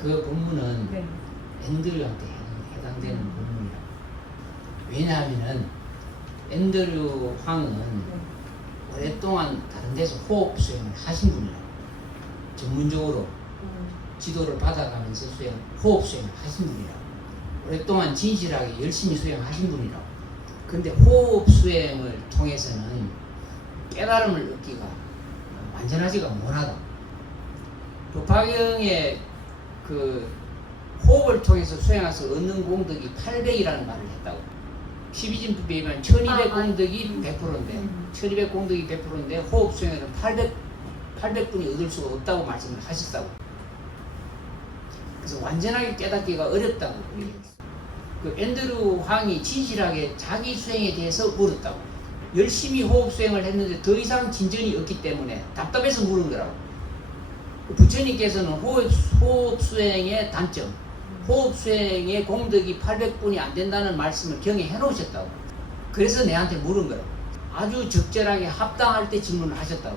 그 본문은 네. 앤드류한테 해당되는 본문이라고. 왜냐하면은 앤드류 황은 네. 오랫동안 다른 데서 호흡 수행을 하신 분이라고. 전문적으로 지도를 받아가면서 호흡 수행을 하신 분이라고. 오랫동안 진실하게 열심히 수행하신 분이라고. 근데 호흡 수행을 통해서는 깨달음을 얻기가 완전하지가 못하다. 법화경에 그 호흡을 통해서 수행해서 얻는 공덕이 800이라는 말을 했다고. 12진법에 의하면 1200 공덕이 100%인데 1200 공덕이 100%인데 호흡 수행에는 800분이 얻을 수가 없다고 말씀을 하셨다고. 그래서 완전하게 깨닫기가 어렵다고. 그 앤드류 황이 진실하게 자기 수행에 대해서 물었다고. 열심히 호흡 수행을 했는데 더 이상 진전이 없기 때문에 답답해서 물은 거라고. 부처님께서는 호흡 수행의 단점, 호흡 수행의 공덕이 800분이 안 된다는 말씀을 경에 해놓으셨다고. 그래서 내한테 물은 거라고. 아주 적절하게 합당할 때 질문을 하셨다고.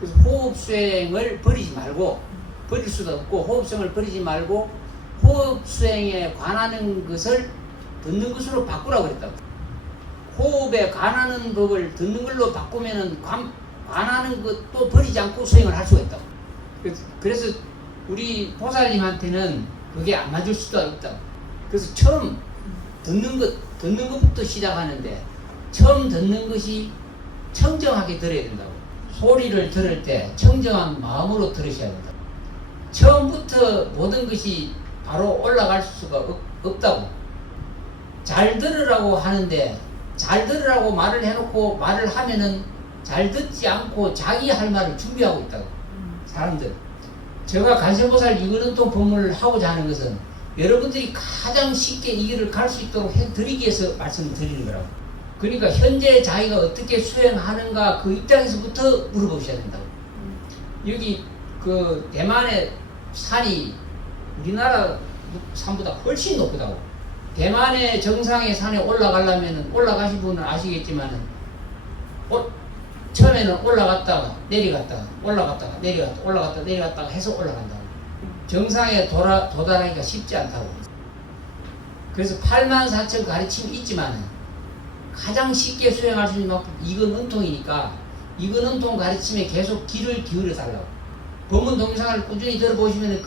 그래서 호흡 수행을 버리지 말고, 버릴 수도 없고 호흡 수행을 버리지 말고 호흡 수행에 관하는 것을 듣는 것으로 바꾸라고 그랬다고. 호흡에 관하는 법을 듣는 걸로 바꾸면은 관하는 것도 버리지 않고 수행을 할 수가 있다고. 그래서 우리 보살님한테는 그게 안 맞을 수도 있다고. 그래서 처음 듣는 것부터 시작하는데 처음 듣는 것이 청정하게 들어야 된다고. 소리를 들을 때 청정한 마음으로 들으셔야 된다고. 처음부터 모든 것이 바로 올라갈 수가 없다고. 잘 들으라고 하는데 잘 들으라고 말을 해놓고 말을 하면은 잘 듣지 않고 자기 할 말을 준비하고 있다고. 사람들. 제가 간세보살 이근원통 법문을 하고자 하는 것은 여러분들이 가장 쉽게 이 길을 갈 수 있도록 해드리기 위해서 말씀을 드리는 거라고. 그러니까 현재 자기가 어떻게 수행하는가 그 입장에서부터 물어보셔야 된다고. 여기 그 대만의 산이 우리나라 산보다 훨씬 높다고. 대만의 정상의 산에 올라가려면 올라가신 분은 아시겠지만은 처음에는 올라갔다가 내려갔다가 올라갔다가 내려갔다가 올라갔다가 내려갔다가 해서 올라간다고. 정상에 도달하기가 쉽지 않다고. 그래서 84,000 가르침이 있지만은 가장 쉽게 수행할 수 있는 방법 이근원통이니까 이근원통 가르침에 계속 귀를 기울여 달라고. 법문 동영상을 꾸준히 들어보시면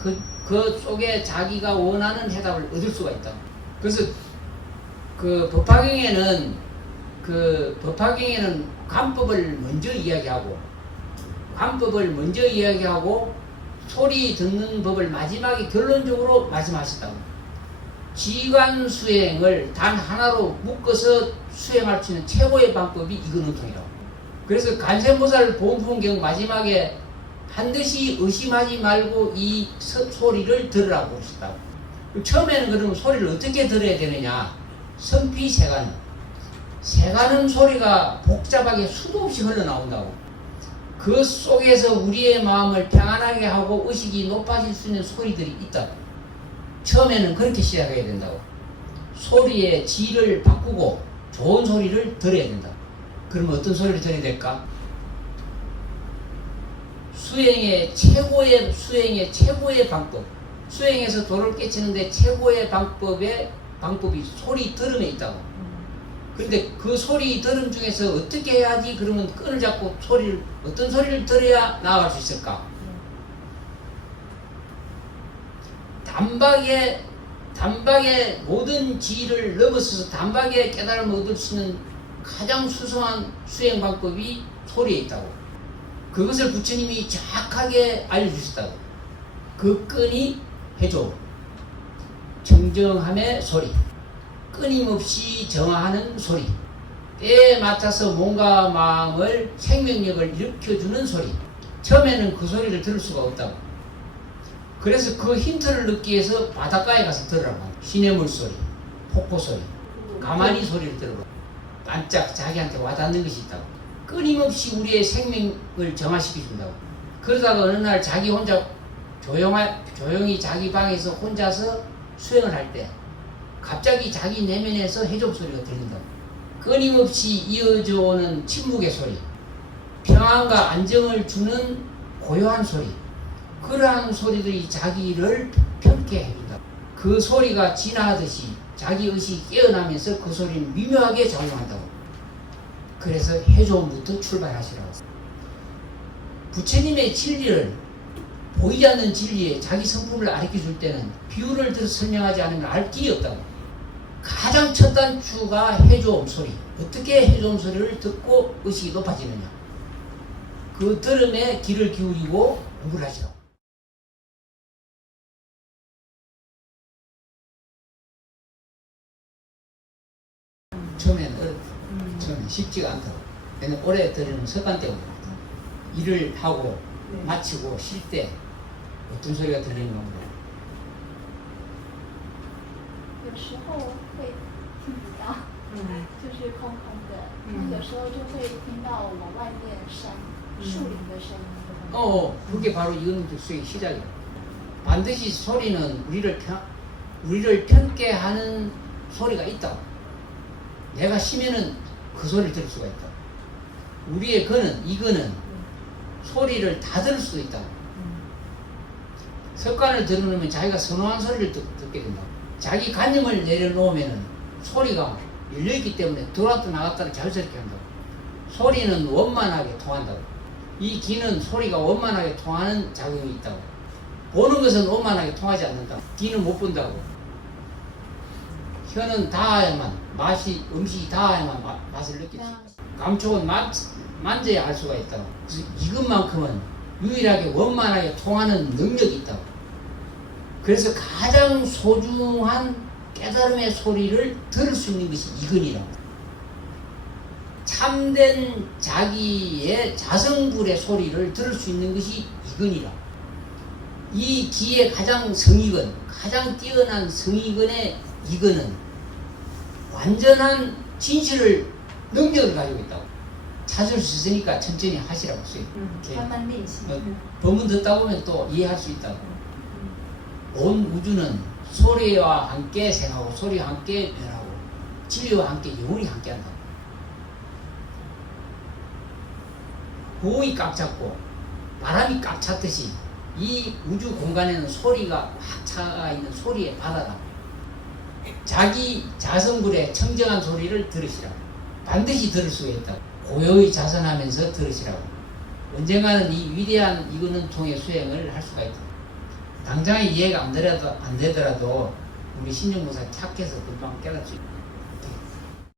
그 속에 자기가 원하는 해답을 얻을 수가 있다. 그래서 그 법화경에는 관법을 먼저 이야기하고 소리 듣는 법을 마지막에 결론적으로 말씀하셨다고. 지관 수행을 단 하나로 묶어서 수행할 수 있는 최고의 방법이 이근원통이라고. 그래서 간센보살 보음풍경 마지막에 반드시 의심하지 말고 이 소리를 들으라고 하셨다고. 처음에는 그러면 소리를 어떻게 들어야 되느냐. 성피세가는. 세가는 소리가 복잡하게 수도 없이 흘러나온다고. 그 속에서 우리의 마음을 평안하게 하고 의식이 높아질 수 있는 소리들이 있다고. 처음에는 그렇게 시작해야 된다고. 소리의 질을 바꾸고 좋은 소리를 들어야 된다. 그러면 어떤 소리를 들어야 될까? 수행의 최고의 방법. 수행에서 도를 깨치는데 최고의 방법이 소리 들음에 있다고. 그런데 그 소리 들음 중에서 어떻게 해야지 그러면 끈을 잡고 어떤 소리를 들어야 나아갈 수 있을까? 단박에 모든 지위를 넘어서서 단박에 깨달음을 얻을 수 있는 가장 수성한 수행 방법이 소리에 있다고. 그것을 부처님이 정확하게 알려주셨다고. 그 끈이 해줘. 정정함의 소리. 끊임없이 정화하는 소리. 때에 맞춰서 몸과 마음을 생명력을 일으켜주는 소리. 처음에는 그 소리를 들을 수가 없다고. 그래서 그 힌트를 넣기 위해서 바닷가에 가서 들으라고. 시냇물 소리, 폭포 소리, 가만히 소리를 들으라고. 반짝 자기한테 와닿는 것이 있다고. 끊임없이 우리의 생명을 정화시켜준다고. 그러다가 어느 날 자기 혼자 조용히 자기 방에서 혼자서 수행을 할 때 갑자기 자기 내면에서 해적 소리가 들린다고. 끊임없이 이어져 오는 침묵의 소리, 평안과 안정을 주는 고요한 소리. 그러한 소리들이 자기를 편케 해준다. 그 소리가 진화하듯이 자기 의식이 깨어나면서 그 소리는 미묘하게 작용한다고. 그래서 해조음부터 출발하시라고. 부처님의 진리를 보이지 않는 진리에 자기 성품을 가르쳐줄 때는 비유를 들어 설명하지 않으면 알 길이 없다고. 가장 첫 단추가 해조음 소리. 어떻게 해조음 소리를 듣고 의식이 높아지느냐. 그 들음에 귀를 기울이고 공부를 하시라고. 처음에는 처음에 쉽지가 않다고. 왜냐면 오래 들으면 습관 때문에 일을 하고 네. 마치고 쉴 때 어떤 소리가 들리는 건가. 有时候会听不到，就是空空的。那有时候就会听到我们外面山、树林的声音。 그게 바로 이은득수의 시작이야. 반드시 소리는 우리를 편게 하는 소리가 있다. 내가 쉬면은 그 소리를 들을 수가 있다. 우리의 이거는 소리를 다 들을 수도 있다. 습관을 들어놓으면 자기가 선호한 소리를 듣게 된다. 자기 관념을 내려놓으면은 소리가 열려있기 때문에 들어왔다 나갔다를 자유스럽게 한다고. 소리는 원만하게 통한다고. 이 귀는 소리가 원만하게 통하는 작용이 있다고. 보는 것은 원만하게 통하지 않는다. 귀는 못 본다고. 혀는 닿아야만 음식이 닿아야만 맛을 느낄 수 있다. 감촉은 만져야 알 수가 있다고. 그래서 이것만큼은 유일하게 원만하게 통하는 능력이 있다고. 그래서 가장 소중한 깨달음의 소리를 들을 수 있는 것이 이근이라고. 참된 자기의 자성불의 소리를 들을 수 있는 것이 이근이라. 이 기의 가장 뛰어난 성의근의 이근은 완전한 진실을 능력을 가지고 있다고. 찾을 수 있으니까 천천히 하시라고 써요. 慢慢练习。 법문 듣다 보면 또 이해할 수 있다고. 온 우주는 소리와 함께 생하고 소리와 함께 변하고 진리와 함께 영원히 함께 한다고. 호흡이 꽉 찼고 바람이 꽉 찼듯이 이 우주 공간에는 소리가 확 차가 있는 소리의 바다다. 자기 자성불의 청정한 소리를 들으시라고. 반드시 들을 수가 있다고. 고요히 자선하면서 들으시라고. 언젠가는 이 위대한 이거는 통해 수행을 할 수가 있다. 당장에 이해가 안 되더라도 우리 신정무사 착해서 금방 깨닫 수 있다.